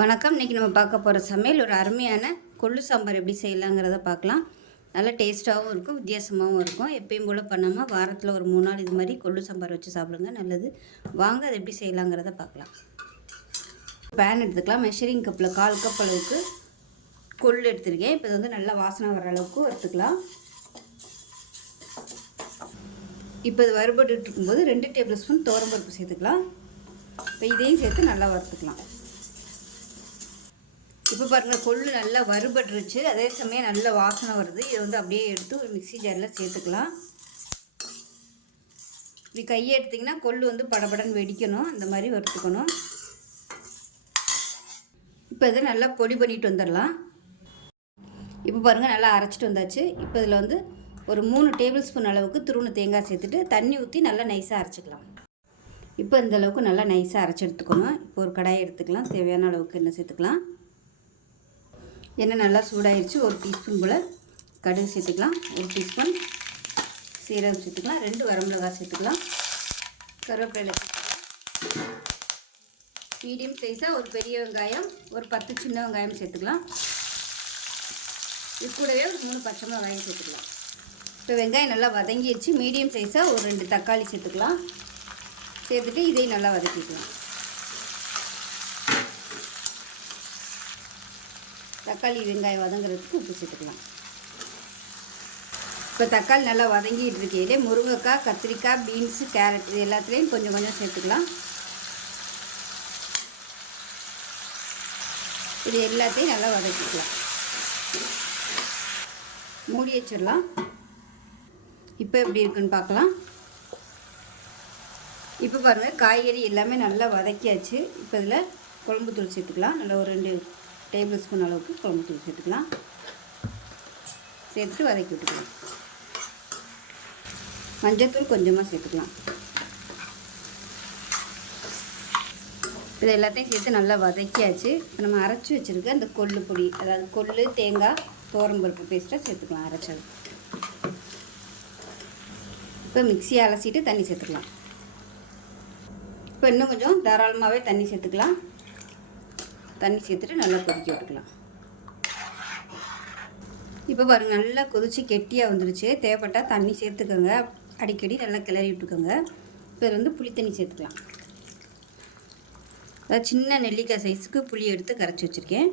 வணக்கம். இன்றைக்கி நம்ம பார்க்க போகிற சமையல் ஒரு அருமையான கொள்ளு சாம்பார் எப்படி செய்யலாங்கிறத பார்க்கலாம். நல்லா டேஸ்ட்டாகவும் இருக்கும், வித்தியாசமாகவும் இருக்கும். எப்பயும் போல் பண்ணாமல் வாரத்தில் ஒரு 3 நாள் இது மாதிரி கொள்ளு சாம்பார் வச்சு சாப்பிடுங்க, நல்லது. வாங்க அதை எப்படி செய்யலாங்கிறத பார்க்கலாம். பேன் எடுத்துக்கலாம். மெஷரிங் கப்பில் 1/4 கப் அளவுக்கு கொள்ளு எடுத்துருக்கேன். இப்போ இது வந்து நல்லா வாசனை வர அளவுக்கு வறுத்துக்கலாம். இப்போ இது வறுபட்டு இருக்கும்போது 2 டேபிள் ஸ்பூன் துவரம்பருப்பு சேர்த்துக்கலாம். இப்போ இதையும் சேர்த்து நல்லா வறுத்துக்கலாம். இப்போ பாருங்கள், கொள்ளு நல்லா வறுபட்டுருச்சு, அதே சமயம் நல்ல வாசனை வருது. இதை வந்து அப்படியே எடுத்து ஒரு மிக்ஸி ஜாரில் சேர்த்துக்கலாம். இப்படி கையை எடுத்திங்கன்னா கொள்ளு வந்து படபடன்னு வெடிக்கணும், அந்த மாதிரி வறுத்துக்கணும். இப்போ இதை நல்லா பொடி பண்ணிட்டு வந்துடலாம். இப்போ பாருங்கள், நல்லா அரைச்சிட்டு வந்தாச்சு. இப்போ இதில் வந்து ஒரு 3 டேபிள் ஸ்பூன் அளவுக்கு துருவன தேங்காய் சேர்த்துட்டு தண்ணி ஊற்றி நல்லா நைஸாக அரைச்சிக்கலாம். இப்போ இந்த அளவுக்கு நல்லா நைஸாக அரைச்சி எடுத்துக்கணும். இப்போ ஒரு கடாயை எடுத்துக்கலாம். தேவையான அளவுக்கு எண்ணெய் சேர்த்துக்கலாம். எண்ணெய் நல்லா சூடாயிருச்சு. 1 டீஸ்பூன் போல் கடுகு சேர்த்துக்கலாம். 1 டீஸ்பூன் சீரகம் சேர்த்துக்கலாம். 2 வரமிளகாய் சேர்த்துக்கலாம். கருவேப்பிலை சேர்த்துக்கலாம். மீடியம் சைஸாக ஒரு பெரிய வெங்காயம், ஒரு 10 சின்ன வெங்காயம் சேர்த்துக்கலாம். இது கூடவே ஒரு 3 பச்சை மிளகாயும் சேர்த்துக்கலாம். இப்போ வெங்காயம் நல்லா வதங்கிடுச்சு. மீடியம் சைஸாக ஒரு 2 தக்காளி சேர்த்துக்கலாம். சேர்த்துட்டு இதையும் நல்லா வதக்கிக்கலாம். தக்காளி வெங்காயம் வதங்குறதுக்கு உப்பு சேர்த்துக்கலாம். இப்போ தக்காளி நல்லா வதங்கிட்டு இருக்கையிலே முருங்கைக்காய், கத்திரிக்காய், பீன்ஸு, கேரட் இது எல்லாத்துலேயும் கொஞ்சம் கொஞ்சம் சேர்த்துக்கலாம். இது எல்லாத்தையும் நல்லா வதக்கிக்கலாம். மூடி வச்சிடலாம். இப்போ எப்படி இருக்குன்னு பார்க்கலாம். இப்போ பாருங்கள், காய்கறி எல்லாமே நல்லா வதக்கியாச்சு. இப்போ இதில் குழம்புத்தூள் சேர்த்துக்கலாம். நல்லா ஒரு 2 டேபிள் ஸ்பூன் அளவுக்கு குழம்புத்தூள் சேர்த்துக்கலாம். சேர்த்துட்டு வதக்கி விட்டுக்கலாம். மஞ்சள்தூள் கொஞ்சமாக சேர்த்துக்கலாம். இது எல்லாத்தையும் சேர்த்து நல்லா வதக்கியாச்சு. இப்போ நம்ம அரைச்சி வச்சுருக்க அந்த கொள்ளு பொடி, அதாவது கொள்ளு, தேங்காய், துவரம்பருப்பு பேஸ்ட்டாக சேர்த்துக்கலாம் அரைச்சது. இப்போ மிக்ஸியை அலசிட்டு தண்ணி சேர்த்துக்கலாம். இப்போ இன்னும் கொஞ்சம் தாராளமாகவே தண்ணி சேர்த்துக்கலாம். தண்ணி சேர்த்துட்டு நல்லா கொதிக்க விட்டுக்கலாம். இப்போ பாருங்கள், நல்லா கொதித்து கெட்டியாக வந்துடுச்சு. தேவைப்பட்டால் தண்ணி சேர்த்துக்கோங்க. அடிக்கடி நல்லா கிளறி விட்டுக்கோங்க. இப்போ இதில் வந்து புளி தண்ணி சேர்த்துக்கலாம். அதாவது சின்ன நெல்லிக்காய் சைஸுக்கு புளி எடுத்து கரைச்சி வச்சுருக்கேன்.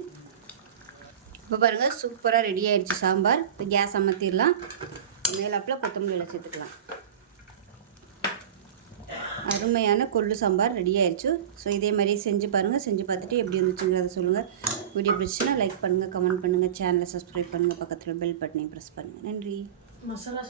இப்போ பாருங்கள், சூப்பராக ரெடி ஆகிடுச்சு சாம்பார். இப்போ கேஸ் அமர்த்திடலாம். மேலாப்பில் கொத்தமல்லி இலை சேர்த்துக்கலாம். அருமையான கொள்ளு சாம்பார் ரெடி ஆயிடுச்சு. ஸோ இதே மாதிரி செஞ்சு பாருங்கள். செஞ்சு பார்த்துட்டு எப்படி வந்துச்சுங்கிறத சொல்லுங்கள். வீடியோ பிடிச்சுன்னா லைக் பண்ணுங்கள், கமெண்ட் பண்ணுங்கள், சேனலை சப்ஸ்கிரைப் பண்ணுங்கள், பக்கத்தில் பெல் பட்டனையும் ப்ரெஸ் பண்ணுங்கள். நன்றி. மசாலா